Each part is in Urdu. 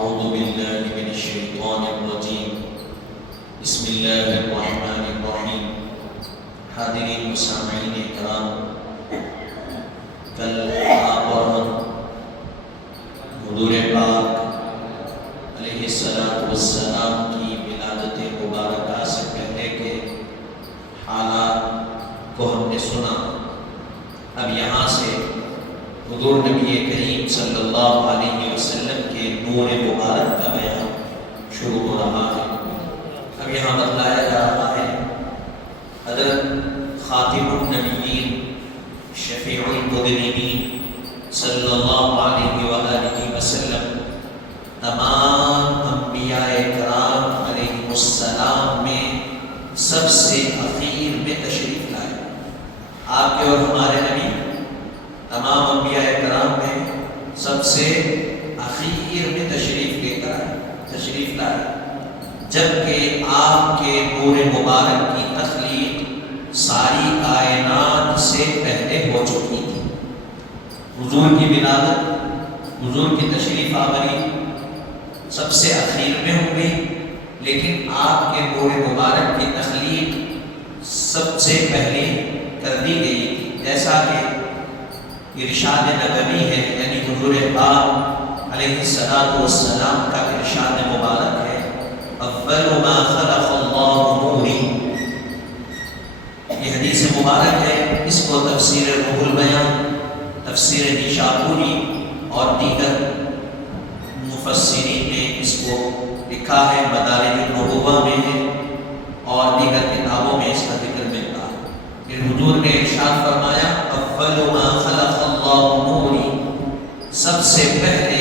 أعوذ بالله من الشيطان الرجيم بسم الله الرحمن الرحیم۔ حاضرین و سامعین کرام، کل آپ اور ہم حضور پاک علیہ السلام کی ولادت مبارکہ سے پہلے کے حالات کو ہم نے سنا۔ اب یہاں سے حضور نبی کریم صلی اللہ علیہ وسلم کے نور مبارک کا بیان شروع ہو رہا ہے۔ اب یہاں بتلایا جا رہا ہے حضرت خاتم النبیین شفیع المذنبین صلی اللہ علیہ وآلہ وسلم تمام انبیاء کرام علیہ السلام میں سب سے اخیر میں تشریف لائے۔ آپ کے اور ہمارے نبی تمام انبیاء کرام میں سب سے اخیر میں تشریف لائے، جبکہ آپ کے نور مبارک کی تخلیق ساری کائنات سے پہلے ہو چکی تھی۔ حضور کی ولادت، حضور کی تشریف آوری سب سے اخیر میں ہو گئی، لیکن آپ کے نور مبارک کی تخلیق سب سے پہلے کر دی گئی تھی، جیسا کہ ارشاد نبوی ہے، یعنی حضور پاک علیہ السلام کا ارشاد مبارک ہے، اول ما خلق اللہ نوری۔ یہ حدیث مبارک ہے، اس کو تفسیر روح البیان، تفسیر نیشاپوری اور دیگر مفسرین نے اس کو لکھا ہے، مدارج النبوہ میں ہے اور دیگر کتابوں میں اس کا ذکر ملتا ہے۔ پھر حضور نے ارشاد فرمایا اول ما خلق اللہ نوری، سب سے پہلے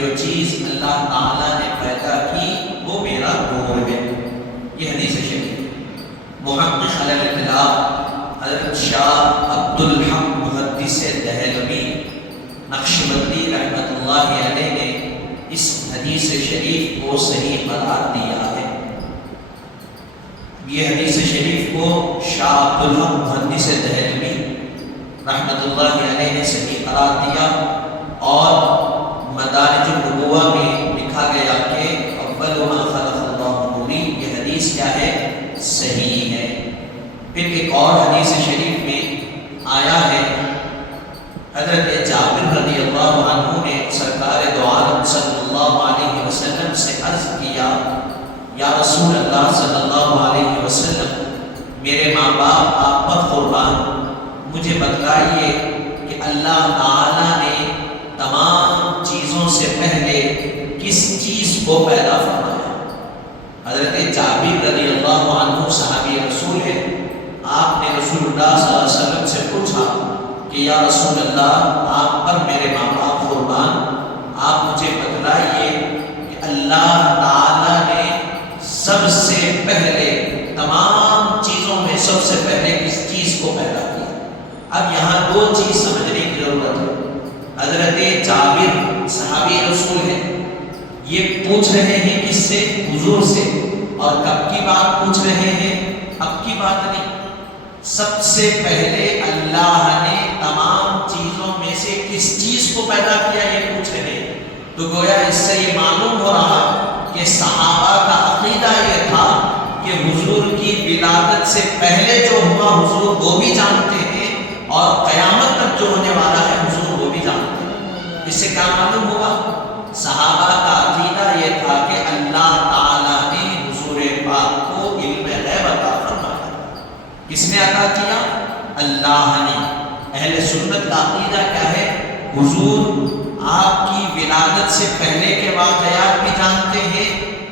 جو چیز اللہ تعالیٰ نے پیدا کی وہ میرا نور ہے۔ یہ حدیث شریف محقق علی الاطلاق حضرت شاہ عبدالحق محدث دہلوی نقشبندی رحمۃ اللہ علیہ نے اس حدیث شریف کو صحیح قرار دیا ہے۔ یہ حدیث شریف کو شاہ عبدالحق محدث دہلوی رحمۃ اللہ علیہ نے صحیح قرار دیا اور مدارج النبوہ میں لکھا گیا کہ اول ما خلق اللہ نوری، یہ حدیث کیا ہے؟ صحیح ہے۔ پھر ایک اور حدیث شریف میں آیا ہے، حضرت جابر رضی اللہ عنہ نے سرکار دو عالم صلی اللہ علیہ وسلم سے عرض کیا، یا رسول اللہ صلی اللہ علیہ وسلم، میرے ماں باپ آپ پر قربان، مجھے بتلائیے کہ اللہ تعالیٰ نے تمام چیزوں سے پہلے کس چیز کو پیدا فرمایا؟ حضرت جابر رضی اللہ عنہ صحابی رسول ہے، آپ نے رسول اللہ صلی اللہ علیہ وسلم سے پوچھا کہ یا رسول اللہ، آپ پر میرے ماں باپ قربان، آپ مجھے بتلائیے کہ اللہ تعالیٰ نے سب سے پہلے تمام چیزوں میں سب سے پہلے کس چیز کو پیدا کیا؟ اب یہاں دو چیز سمجھنے کی ضرورت ہے۔ حضرت جابر صحابی رسول ہیں، یہ پوچھ رہے ہیں کس سے؟ حضور سے، اور کب کی بات پوچھ رہے ہیں؟ اب کی بات نہیں، سب سے پہلے اللہ نے تمام چیزوں میں سے کس چیز کو پیدا کیا یہ پوچھ رہے ہیں۔ تو گویا اس سے یہ معلوم ہو رہا کہ صحابہ کا عقیدہ یہ تھا کہ حضور کی ولادت سے پہلے جو ہوا حضور وہ بھی جانتے ہیں، اور قیامت تک جو ہونے والا ہے حضور وہ بھی جانتے ہیں۔ اس سے کیا معلوم ہوا؟ صحابہ کا عقیدہ یہ تھا کہ اللہ تعالیٰ نے حضور پاک کو علم غیب عطا فرمایا۔ کس نے عطا کیا؟ اللہ نے۔ اہل سنت کا عقیدہ کیا ہے؟ حضور آپ کی ولادت سے پہلے کے واقعات بھی جانتے ہیں،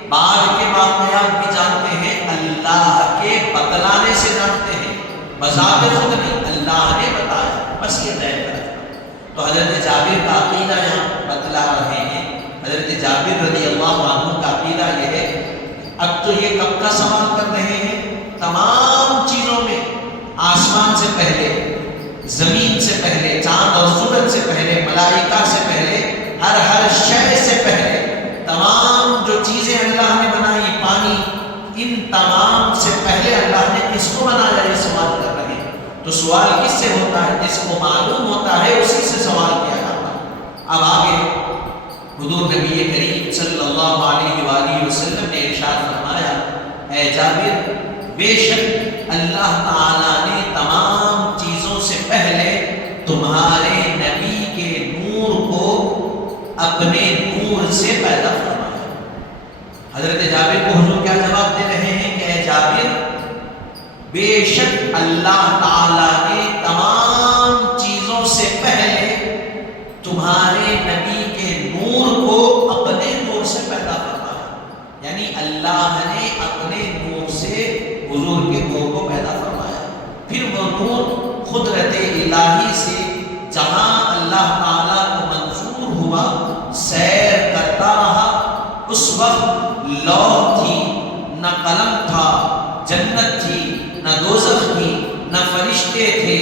بعد کے واقعات بھی جانتے ہیں، اللہ کے بتلانے سے جانتے ہیں، بذات خود نہیں، اللہ نے بتایا، بس یہ طے کرا۔ تو حضرت جابر کا عقیدہ یہاں بتلا رہے ہیں۔ حضرت جابر رضی اللہ عنہ کا عقیدہ یہ ہے، اب تو یہ کب کا سوال کر رہے ہیں؟ تمام چیزوں میں، آسمان سے پہلے، زمین سے پہلے، چاند اور سورج سے پہلے، ملائکہ سے پہلے، ہر شے سے پہلے، تمام جو چیزیں اللہ نے بنائی، پانی، ان تمام سے پہلے اللہ نے کس کو بنایا؟ یہ سوال کر رہے ہیں۔ تو سوال کس سے ہوتا ہے؟ جس کو معلوم ہوتا ہے اسی سے حضور نبی کریم صلی اللہ علیہ وآلہ وسلم نے ارشاد فرمایا، اے جابر، بے شک اللہ تعالیٰ نے تمام چیزوں سے پہلے تمہارے نبی کے نور کو اپنے نور سے پیدا فرمایا۔ حضرت جابر کو حضور کیا جواب دے رہے ہیں کہ اے جابر، بے شک اللہ تعالیٰ نے تمام چیزوں سے پہلے تمہارے نبی کے نور کو اپنے نور سے پیدا فرمایا، یعنی اللہ نے اپنے نور سے حضور کے نور کو پیدا فرمایا۔ پھر وہ نور قدرت الہی سے جہاں اللہ تعالیٰ کو منظور ہوا سیر کرتا رہا۔ اس وقت لوح تھی، نہ قلم تھا، جنت تھی، نہ دوزخ تھی، نہ فرشتے تھے،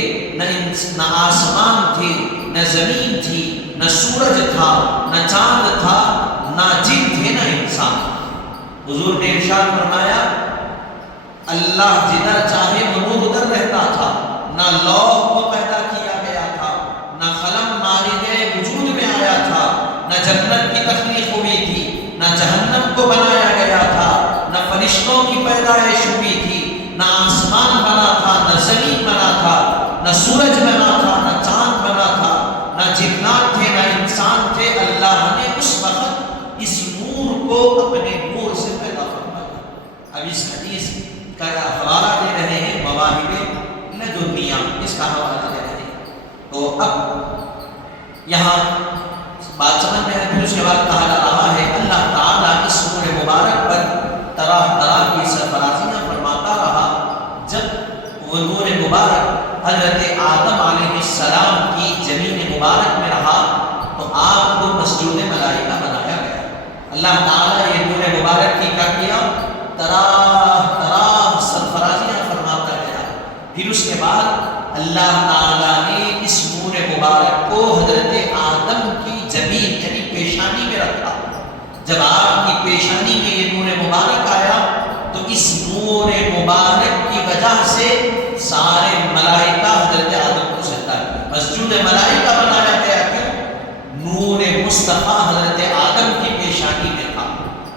نہ آسمان تھے، نہ زمین تھی، نہ سورج تھا، نہ چاند تھا، نہ جن تھے، نہ انسان۔ حضور نے ارشاد فرمایا، اللہ جدھر چاہے وہ نور ادھر رہتا تھا۔ نہ لوح کو پیدا کیا گیا تھا، نہ قلم مارے گئے وجود میں آیا تھا، نہ جنت کی تخلیق ہوئی تھی، نہ جہنم کو بنایا گیا تھا، نہ فرشتوں کی پیدائش ہوئی تھی، نہ آسمان بنا تھا، نہ زمین بنا تھا، نہ سورج بنا تھا، نہ چاند بنا تھا، نہ جنات تھے، نہ انسان تھے۔ اللہ نے اس وقت اس نور کو اپنے نور سے پیدا فرمایا۔ اب اس حدیث کا حوالہ دے رہے ہیں مواہب لدنیہ، اس کا حوالہ دے رہے ہیں۔ تو اب یہاں بات سمجھ میں ہے۔ پھر اس کے بعد کہا جا رہا ہے اللہ تعالیٰ اس نور مبارک پر طرح طرح کی سرفرازیاں فرماتا رہا۔ جب وہ نور مبارک حضرت آدم علیہ السلام کی زمین مبارک میں رہا تو آپ کو مسجود ملائکہ بنایا گیا۔ اللہ تعالیٰ یہ نور مبارک کی کیا کیا؟ طرح طرح سرفرازیاں فرماتا گیا۔ پھر اس کے بعد اللہ تعالیٰ نے اس نور مبارک کو حضرت آدم کی زمین یعنی پیشانی میں رکھا۔ جب آپ کی پیشانی میں یہ نور مبارک آیا تو اس نور مبارک کی وجہ سے سارے ملائکہ حضرت آدم کو سجدہ کیا۔ مسجود ملائکہ بنایا گیا کیوں؟ نور مصطفیٰ حضرت آدم کی پیشانی میں تھا۔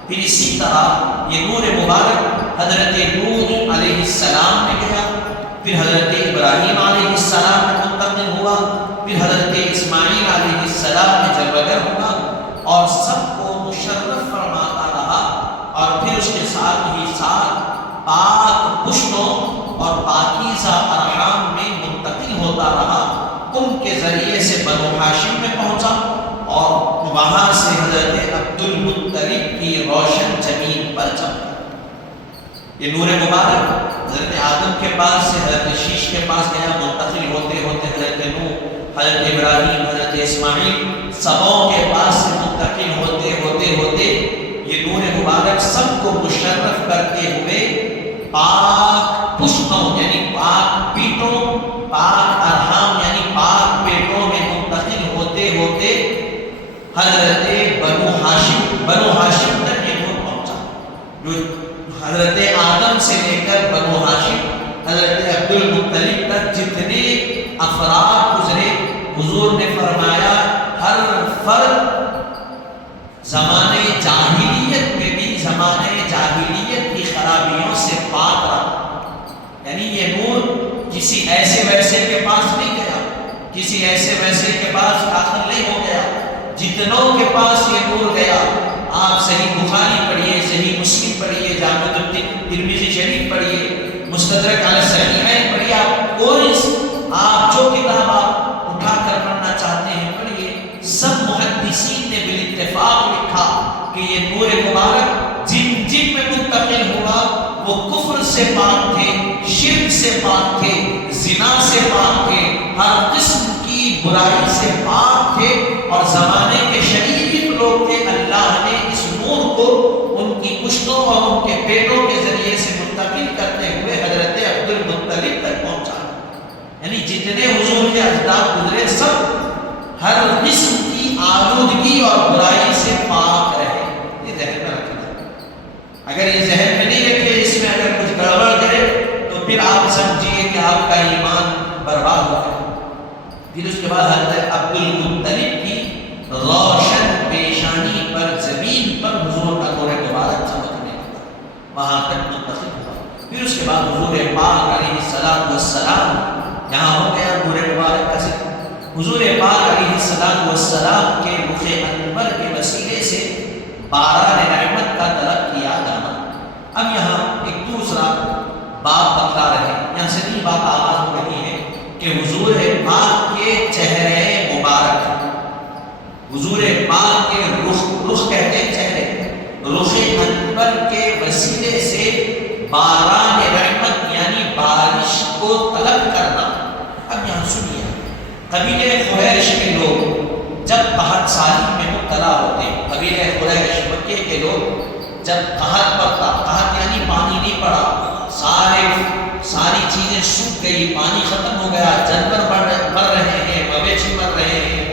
پھر اسی طرح یہ نور مبارک حضرت نوح علیہ السلام میں گیا، پھر حضرت ابراہیم علیہ السلام میں منتقل ہوا، پھر حضرت اسماعیل علیہ السلام میں جلوگر ہوا اور سب کو مشرف فرماتا رہا۔ اور پھر اس کے ساتھ ہی ساتھ پاک پشتوں اور پاکیزہ ارحام میں منتقل ہوتا رہا۔ ان کے ذریعے سے بنو ہاشم میں پہنچا اور وہاں سے حضرت عبد المطلب کی روشن زمین پر چمکا۔ یہ نور مبارک حضرت آدم کے پاس سے حضرت شیش کے پاس گیا، منتقل ہوتے ہوتے حضرت نوح، حضرت ابراہیم، حضرت اسماعیل سبوں کے پاس سے منتقل ہوتے ہوتے ہوتے یہ نور مبارک سب کو مشرف کرتے ہوئے پاک پشتوں یعنی پاک پیٹوں، پاک ارحام یعنی پاک پیٹوں میں منتقل ہوتے ہوتے حضرت بنو ہاشم تک یہ نور پہنچا۔ جو حضرت آدم سے لے کر بنو ہاشم حضرت عبد المطلب تک جتنے افراد گزرے، حضور نے فرمایا ہر فرد زمانے جاہلیت میں بھی زمانے جاہلیت کی خرابیوں سے پاک رہا۔ یعنی یہ نور کسی ایسے ویسے کے پاس نہیں گیا، کسی ایسے ویسے کے پاس داخل نہیں ہو گیا، جتنوں کے پاس یہ نور گیا۔ آپ صحیح بخاری پڑھیے، صحیح مسلم پڑھیے، جامع ترمذی شریف پڑھیے، مستدرک علی الصحیحین پڑھیے، آپ جو کتاب آپ اٹھا کر پڑھنا چاہتے ہیں پڑھیے۔ سب محدثین نے بالاتفاق لکھا کہ یہ نور مبارک جن جن میں منتقل ہوا وہ کفر سے پاک تھے، شرک سے پاک تھے، زنا سے پاک تھے، ہر قسم کی برائی سے پاک تھے اور زمانے کے شریف لوگ تھے۔ اللہ نے اس نور کو ان کی پشتوں اور ان کے پیٹوں کے ذریعے سے منتقل کرتے ہوئے حضرت عبد المطلب تک پہنچا۔ یعنی جتنے حضور کے اجداد گزرے سب ہر قسم کی آلودگی اور برائی سے پاک رہے۔ یہ ذہن میں رکھنا، اگر یہ ذہن میں نہیں رکھے، اس میں اگر کچھ گڑبڑ کرے تو پھر آپ سمجھیے کہ آپ کا ایمان برباد ہو گیا۔ پھر اس کے بعد حضرت عبد المطلب کی روشن پیشانی پاک علیہ السلام، یہاں ہو گیا نور مبارک کا ذکر، حضور پاک علیہ السلام کے رخ انور کے وسیلے سے باران رحمت کا طلب کیا جانا۔ اب یہاں ایک دوسرا باب بتلا رہے ہیں، یہاں سے نہیں بات آغاز ہو رہی ہے کہ حضور پاک کے چہرے مبارک، حضور پاک کے رخ کہتے ہیں چہرے، رخ انور کے وسیلے سے باران رحمت یعنی بارش کو طلب کرنا۔ اب یہاں سنیے، قبیلہ قریش کے لوگ جب قحط سالی میں مبتلا ہوتے، قبیلہ قریش مکے کے لوگ جب قحط پڑتا، قحط یعنی پانی نہیں پڑا، ساری چیزیں سوکھ گئی، پانی ختم ہو گیا، جانور مر رہے ہیں، مویشی مر رہے ہیں،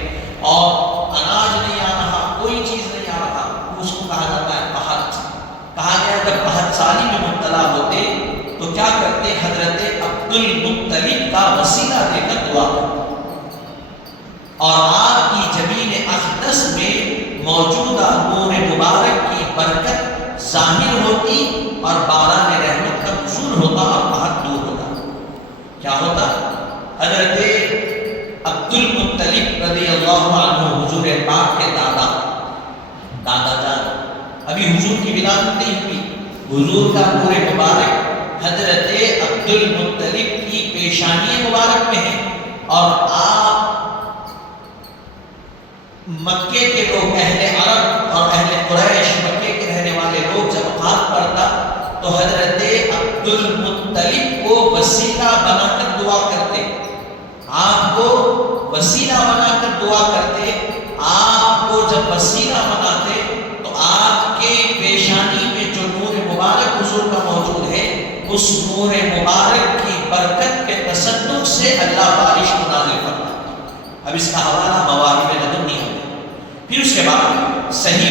اور اناج نہیں آ رہا، کوئی چیز نہیں آ رہا، اس کو کہا جاتا ہے قحط۔ کہا گیا جب قحط سالی میں مبتلا ہوتے تو کیا کرتے؟ حضرت عبد المطلب کا وسیلہ دے کر دعا کرتے، اور آپ کی جبین اقدس میں موجودہ نور مبارک کی برکت ظاہر ہوتی اور باران رحمت کا نزول ہوتا اور قحط دور ہوتا۔ کیا ہوتا؟ حضرت عبد المطلب رضی اللہ عنہ، حضور پاک کے دادا جان، ابھی حضور کی ولادت نہیں ہوئی، حضور کا نور مبارک حضرت عبد المطلب کی پیشانی مبارک میں ہے، اور آپ مکے کے لوگ، اہل عرب اور اہل قریش، مکے کے رہنے والے لوگ جب قحط پڑتا تو حضرت عبد المطلب کو وسیلہ بنا کر دعا کرتے، آپ کو وسیلہ بنا کر دعا کرتے۔ آپ کو جب وسیلہ بناتے تو آپ کے پیشانی میں جو نور مبارک حضور کا موجود ہے، اس نور مبارک کی برکت کے تصدق سے اللہ بارش کو نازل کرتا۔ اب اس کا حوالہ مواہب لدنی ہے۔ پھر اس کے بعد صحیح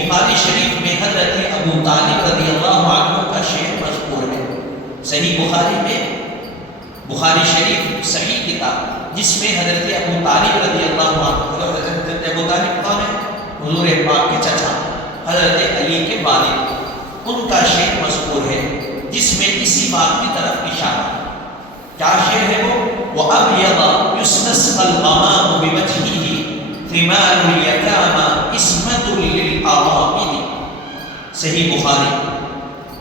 بخاری شریف میں حضرت ابو طالب رضی اللہ عنہ کا شعر مذکور ہے۔ صحیح بخاری میں، بخاری شریف صحیح کتاب، جس میں حضرت ابو طالب رضی اللہ عنہ، حضرت ابو طالب کون ہے؟ حضور پاک کے چچا حضرت علی کے والد، ان کا شعر مذکور ہے جس میں اسی بات کی طرف اشارہ ہے۔ کیا شعر ہے وہ؟ وَأَبْيَضَ يُسْتَسْقَى الْغَمَامُ بِوَجْهِهِ ثِمَارُ الْيَتَامَى عِصْمَةٌ لِلْأَرَامِلِ۔ صحیح بخاری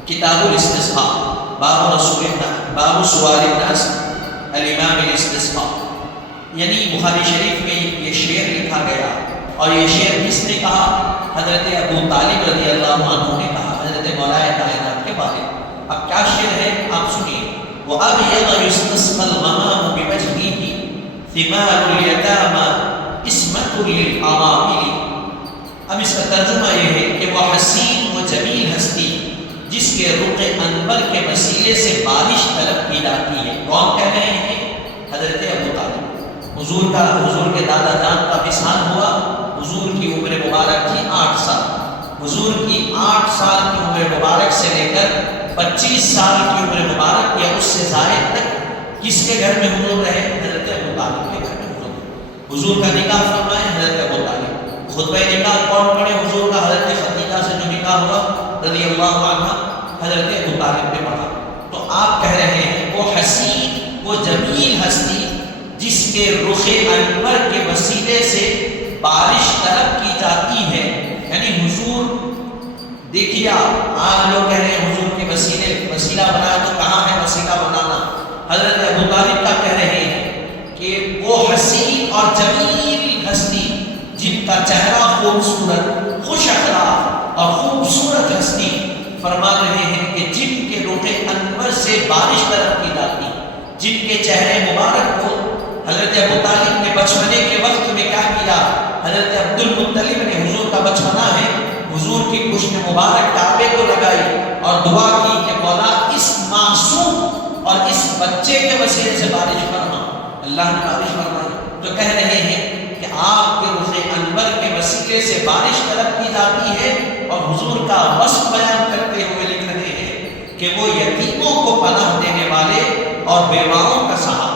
کتاب الاستسقاء، باب سؤال الناس الامام الاستسقاء، یعنی بخاری شریف میں یہ شعر لکھا گیا، اور یہ شعر کس نے کہا؟ حضرت ابو طالب رضی اللہ عنہ نے کہا، حضرت مولا کائنات کے والد۔ اب کیا شعر ہے آپ سنیے، وَأَبْيَضَ يُسْتَسْقَى الْغَمَامُ بِوَجْهِهِ ثِمَارُ الْيَتَامَى عِصْمَةٌ لِلْأَرَامِلِ۔ اب اس کا ترجمہ یہ ہے کہ وہ حسین و جمیل ہستی جس کے رخ انور کے وسیلے سے بارش طلب کی جاتی ہے، کون کہہ رہے ہیں؟ حضرت ابو طالب۔ حضور کے دادا جان کا وصال ہوا، حضور کی عمر مبارک تھی 8 سال، حضور کی 8 سال کی عمر مبارک سے لے کر 25 سال کی عمر مبارک یا اس سے زائد تک کس کے گھر میں حضور رہے؟ حضرت ابو طالب کے گھر میں حضور رہے۔ حضور کا نکاح فرمائے حضرت ابو طالب، خطبہ نکاح کون پڑھے؟ حضور کا حضرت خدیجہ سے جو نکاح ہوا رضی اللہ عنہ، حضرت ابو طالب نے پڑھا۔ تو آپ کہہ رہے ہیں وہ حسین، وہ جمیل ہستی جس کے رخ انور کے وسیلے سے بارش طلب کی جاتی ہے، یعنی حضور دیکھیے، آج لوگ کہہ رہے ہیں حضور کے وسیلہ بنایا، تو کہاں ہے وسیلہ بنانا؟ حضرت ابو طالب کا کہہ رہے ہیں کہ وہ حسین اور جمیل ہستی جن کا چہرہ خوبصورت، خوش اخلاق اور خوبصورت ہستی، فرما رہے ہیں کہ جن کے رخ انور سے بارش طلب کی جاتی، جن کے چہرے مبارک کو حضرت ابو طالب نے بچپنے کے وقت میں کیا کیا؟ حضرت عبد المطلب نے، حضور کا بچپنا ہے، حضور کی پشت مبارک کعبے کو لگائی اور دعا کی کہ مولا اس معصوم اور اس بچے کے وسیلے سے بارش فرما۔ اللہ نے بارش فرمائی۔ تو کہہ رہے ہیں کہ آپ کے رخ انور کے وسیلے سے بارش طلب کی جاتی ہے، اور حضور کا وصف بیان کرتے ہوئے لکھ رہے ہیں کہ وہ یتیموں کو پناہ دینے والے اور بیواؤں کا سہارا۔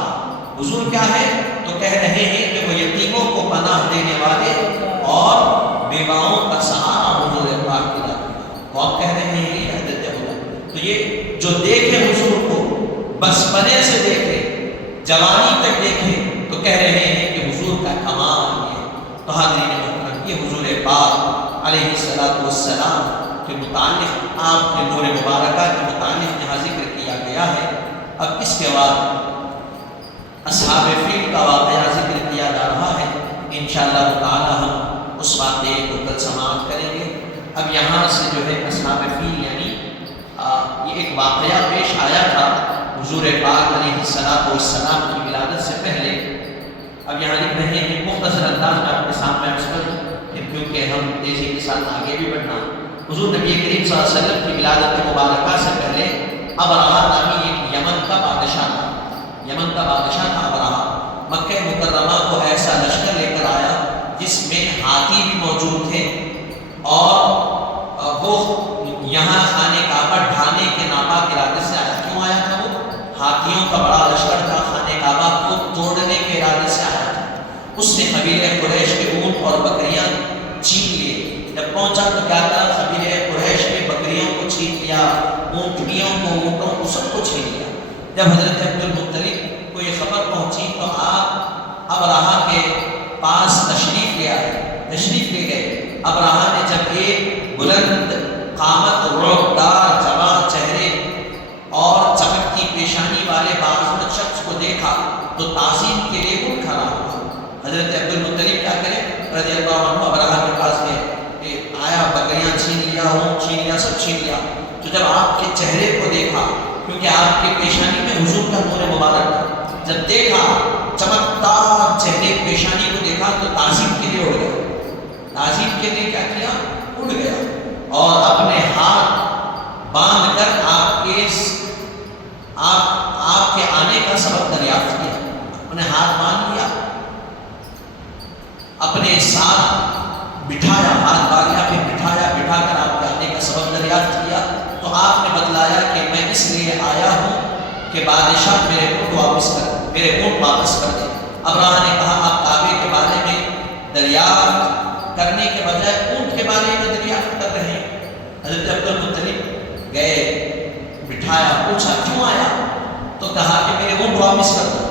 حضور کیا ہے؟ تو کہہ رہے ہیں کہ وہ یتیموں کو پناہ دینے والے اور بیواؤں کا سہارا حضور پاک کی ذات ہے۔ کون کہہ رہے ہیں؟ حضرت ابو طالب۔ تو یہ جو بچپنے سے دیکھے جوانی تک دیکھے تو کہہ رہے ہیں کہ حضور کا کمال ہے۔ تو حاضرین محترم، یہ حضور پاک علیہ السلام کے متعلق، آپ کے نور مبارکہ کے متعلق یہاں ذکر کیا گیا ہے۔ اب اس کے بعد اصحاب فیل کا واقعہ ذکر کیا جا رہا ہے۔ انشاءاللہ تعالی ہم اس واقعے کو کل سماعت کریں گے۔ اب یہاں سے جو ہے اصحاب فیل یعنی یہ ایک واقعہ پیش آیا تھا حضور پاک علیہ السلام کی ولادت سے پہلے۔ اب یہاں لکھ رہے ہیں مختصر انداز میں آپ کے سامنے عرض کروں، کیونکہ ہم تیزی کے ساتھ آگے بھی بڑھنا۔ حضور نبی کریم صلی اللہ علیہ وسلم کی ولادت مبارکہ سے پہلے ابرہہ نامی ایک یمن کا بادشاہ تھا۔ یمن کا بادشاہ تھا ابرہہ۔ مکہ مکرمہ کو ایسا لشکر لے کر آیا جس میں ہاتھی بھی موجود تھے، اور وہ یہاں خانہ کعبہ ڈھانے کے ناپاک ارادے سے آیا۔ کیوں آیا تھا؟ وہ ہاتھیوں کا بڑا لشکر تھا، خانہ کعبہ کو توڑنے کے ارادے سے آیا تھا۔ اس نے قبیلہ قریش کے اونٹ اور بکریاں چھین لیے۔ جب پہنچا تو کیا تھا؟ قبیلہ قریش نے بکریوں کو چھین لیا، اونٹنیوں کو، اونٹوں کو، سب کو چھین لیا۔ جب حضرت عبدالمطلب کو یہ خبر پہنچی تو آپ ابرہہ کے پاس تشریف لے آئے، تشریف لے گئے۔ ابرہہ نے جب ایک بلند قامت، رعبدار جوان چہرے اور چمکتی پیشانی والے باعظمت شخص کو دیکھا تو تعظیم کے لیے اٹھ کھڑا ہوا۔ حضرت عبدالمطلب کیا کرے رضی اللہ عنہ ابرہہ کے پاس گئے، آیا، بکریاں چھین لیا، اونٹ چھین لیا، سب چھین لیا۔ تو جب آپ کے چہرے کو دیکھا، کیونکہ آپ کے پیشانی میں حضور کا نور مبارک تھا، جب دیکھا چمکدار چہرے پیشانی کو دیکھا تو تعظیم کے لیے اڑ گیا۔ تعظیم کے لیے کیا کیا؟ اڑ گیا، اور اپنے ہاتھ باندھ کر آپ کے آنے کا سبب دریافت کیا۔ اپنے ہاتھ باندھ لیا، اپنے ساتھ بٹھایا، ہاتھ باندھا پھر بٹھایا، بٹھا کر آپ کے آنے کا سبب دریافت کیا۔ تو آپ نے بتلایا کہ میں اس لیے آیا ہوں کہ بادشاہ میرے اونٹ واپس کر دے۔ ابرہہ نے کہا آپ کعبے کے بارے میں دریافت کرنے کے بجائے اونٹ کے بارے میں دریافت کر رہے ہیں۔ حضرت عبدالمطلب گئے، بٹھایا، پوچھا کیوں آیا؟ تو کہا کہ میرے اونٹ واپس کر دو۔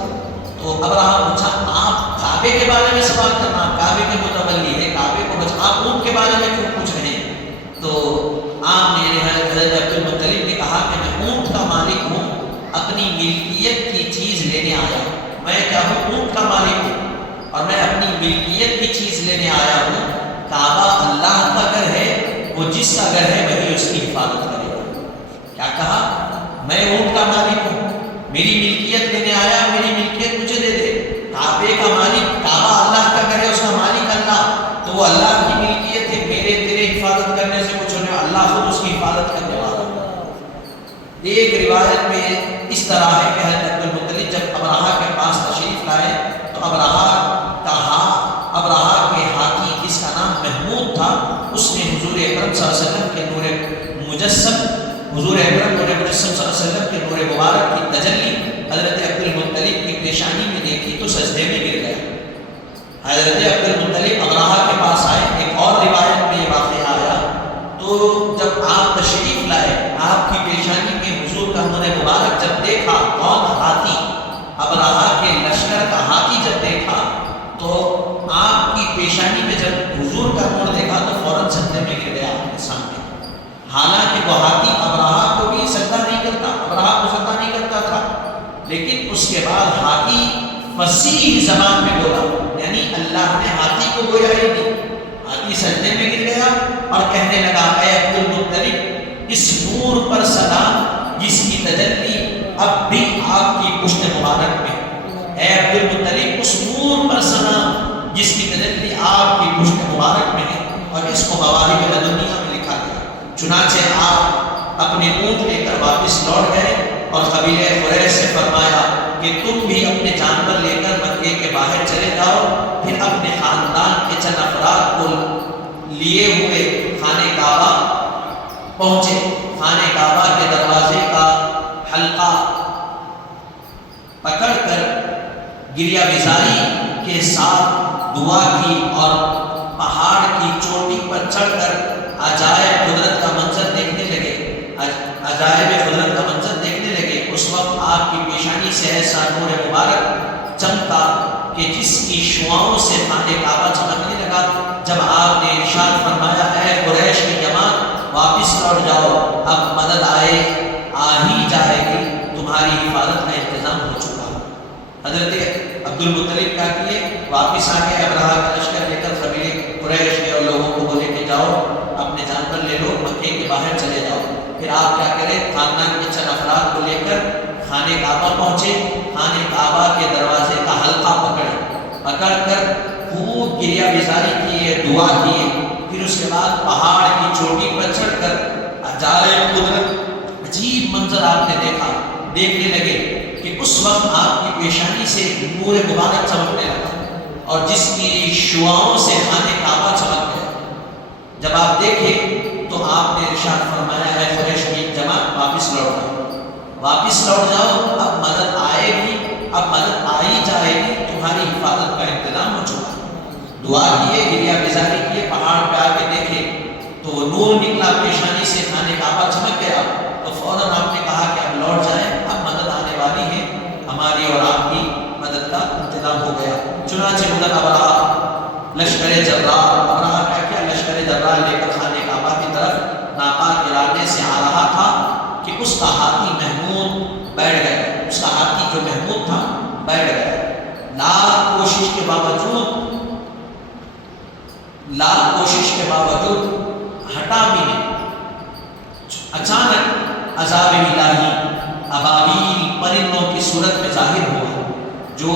تو ابرہہ پوچھا آپ کعبے کے بارے میں سوال کرنا، کعبے کے متولی ہے، کعبے کو بچ، آپ اونٹ کے بارے میں کیوں پوچھ رہے ہیں؟ تو آپ نے حضرت عبدالمطلب نے کہا کہ میں اونٹ کا مالک ہوں، اپنی ملکیت کی چیز لینے آیا ہوں۔ میں کیا ہوں؟ اونٹ کا مالک ہوں، اور میں اپنی ملکیت کی چیز لینے آیا ہوں۔ کعبہ اللہ کا گھر ہے، وہ جس کا گھر ہے وہی اس کی حفاظت کرے گا۔ کیا کہا؟ میں اونٹ کا مالک ہوں، میری ملکیت لینے آیا، میری ملکیت مجھے دے دے۔ کعبے کا مالک، کعبہ اللہ کا گھر ہے، اس کا مالک اللہ، تو وہ اللہ کی ملکیت ہے، میرے تیرے حفاظت کرنے سے کچھ نہیں، اللہ خود اس کی حفاظت کرنے والا۔ ایک روایت میں اس طرح ہے کہ حضرت عبدالمطلب جب ابرہہ کے پاس تشریف لائے تو ابرہہ کے ہاتھی جس کا نام محمود تھا، اس نے حضور اکرم صلی اللہ علیہ وسلم کے نور مجسم، حضور اکرم نور مجسم صلی اللہ علیہ وسلم کے نور مبارک کی تجلی حضرت عبدالمطلب کی پیشانی میں دیکھی تو سجدے میں گر گیا۔ حضرت عبدالمطلب ابرہہ کے پاس آئے۔ ایک اور روایت میں یہ واقعہ آیا، تو جب آپ تشریف لائے، آپ کی پیشانی میں حضور کا نور مبارک جب دیکھا، کون؟ ہاتھی، ابرہہ کے لشکر کا ہاتھی جب دیکھا تو آپ کی پیشانی میں جب حضور کا نور دیکھا تو فوراً سجدے میں گر گیا آپ کے سامنے۔ حالانکہ وہ ہاتھی ابرہہ کو بھی سجدہ نہیں کرتا، ابرہہ کو سجدہ نہیں کرتا تھا، لیکن اس کے بعد ہاتھی فصیح زبان میں بولا، یعنی اللہ نے ہاتھی کو گویا ہی دی۔ ہاتھی سجدے میں گر گیا اور کہنے لگا اے عبدالمطلب، اس نور پر سلام جس کی تجلی اب بھی آپ کی پشت مبارک میں، اے عبدالمطلب اس نور پر سلام جس کی تجلی آپ کی پشت مبارک میں ہے، اور اس کو مواہب لدنیہ میں لکھا گیا۔ چنانچہ آپ اپنے اونٹ لے کر واپس لوٹ گئے اور قبیلہ قریش سے فرمایا کہ تم بھی اپنے جانور لے کر مکے کے باہر چلے جاؤ، پھر اپنے خاندان کے چند افراد کو لیے ہوئے خانہ کعبہ پہنچے۔ خانہ کعبہ کے دروازے کا حلقہ پکڑ کر گریہ بیزاری کے ساتھ دعا کی اور پہاڑ کی چوٹی پر چڑھ کر عجائب قدرت کا منظر دیکھنے لگے، عجائب قدرت کا منظر دیکھنے لگے۔ اس وقت آپ کی پیشانی سے ایسا نور مبارک چمکا کہ جس کی شعاؤں سے خانہ کعبہ چمکنے لگا۔ جب آپ نے ارشاد فرمایا اے قریش کی جماعت واپس لوٹ جاؤ، اب مدد آ ہی جائے گی، تمہاری حفاظت کا انتظام ہو چکا۔ حضرت عبد المطلب کیا کیے؟ واپس آ کے ابرہہ کا لشکر لے کر قبیلے قریش کے اور لوگوں کو بولے کہ جاؤ اپنے جانور لے لو، مکے کے باہر چلے جاؤ۔ پھر آپ کیا کریں؟ خاندان کے چند افراد کو لے کر خانہ کعبہ پہنچے، خانہ کعبہ کے دروازے کا حلقہ پکڑ کر خوب گریہ بیزاری کیے، دعا کیے۔ پھر اس کے بعد پہاڑ کی چوٹی پر چڑھ کر عجائب قدرت عجیب منظر آپ نے دیکھنے لگے کہ اس وقت آپ کی پیشانی سے نور مبارک چمکنے لگا اور جس کی شعاؤں سے خانہ کعبہ چمک گیا۔ جب آپ دیکھے تو آپ نے ارشاد فرمایا ہے قریش کی جماعت واپس لوٹ جاؤ، اب مدد آئے گی، اب مدد آئی جائے گی، تمہاری حفاظت کا انتظام ہو چکا۔ دعا کیے، گریہ بیزاری کیے، پہاڑ پہ آ کے دیکھے تو وہ نور نکلا پیشانی سے، خانہ کعبہ چمک گیا۔ تو فوراً آپ نے کہا کہ اب لوٹ جائیں، اب مدد آنے والی ہے، ہماری اور آپ کی مدد کا انتظام ہو گیا۔ چنانچہ مدد ابرہہ لشکر جرار، ابرہہ کیا لشکر جرار لے کر خانہ کعبہ کی طرف ناپاک ارادے سے آ رہا تھا کہ اس کا ہاتھی محمود بیٹھ گیا، اس کا ہاتھی جو محمود تھا بیٹھ گیا۔ لاکھ کوشش کے باوجود ہٹا بھی نہیں۔ اچانک عذاب الہی ابابیل پرندوں کی صورت میں ظاہر ہوا، جو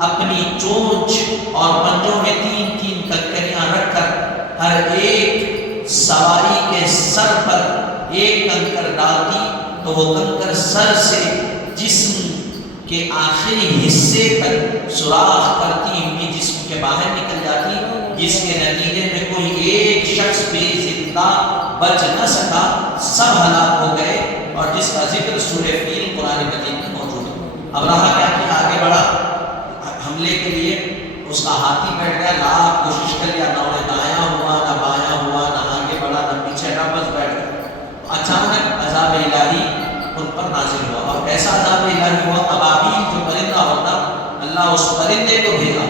اپنی چونچ اور پنجوں میں 3 کنکریاں رکھ کر ہر ایک سواری کے سر پر ایک کنکر ڈالتی تو وہ کنکر سر سے جسم کے آخری حصے تک سوراخ کرتی ہوئی جسم کے باہر نکل جاتی، جس کے نتیجے میں کوئی ایک شخص بھی زندہ بچ نہ سکا، سب ہلاک ہو گئے، اور جس کا ذکر سورہ فیل قرآن مجید میں موجود ہے۔ ابرہہ کیا کیا؟ آگے بڑھا حملے کے لیے، اس کا ہاتھی بیٹھ گیا، لاکھ کوشش کر لیا، نہ انہیں دایاں ہوا نہ بایاں ہوا، نہ آگے بڑھا نہ پیچھے ہٹا، بس بیٹھ گیا۔ اچانک عذاب الہی ان پر نازل ہوا، اور ایسا عذاب الہی ہوا، ابابیل جو پرندہ ہوتا، اللہ اس پرندے کو بھیجا،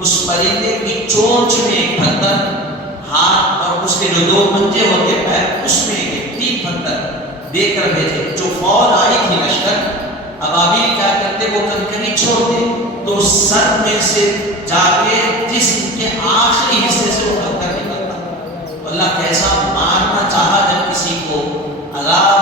اس پرندے کی چونچ میں ایک پتھر، ہاتھ اور اس کے جو 2 پنجے ہوتے پیر، اس میں ایک 3 پتھر دے کر بھیجے۔ جو فوج آئی تھی لشکر، ابابیل کیا کرتے؟ وہ کنکری چھوڑتے تو سر میں سے جا کے جسم کے آخری حصے سے وہ کنکر نکلتا۔ تو اللہ کیسا مارنا چاہا جب کسی کو عذاب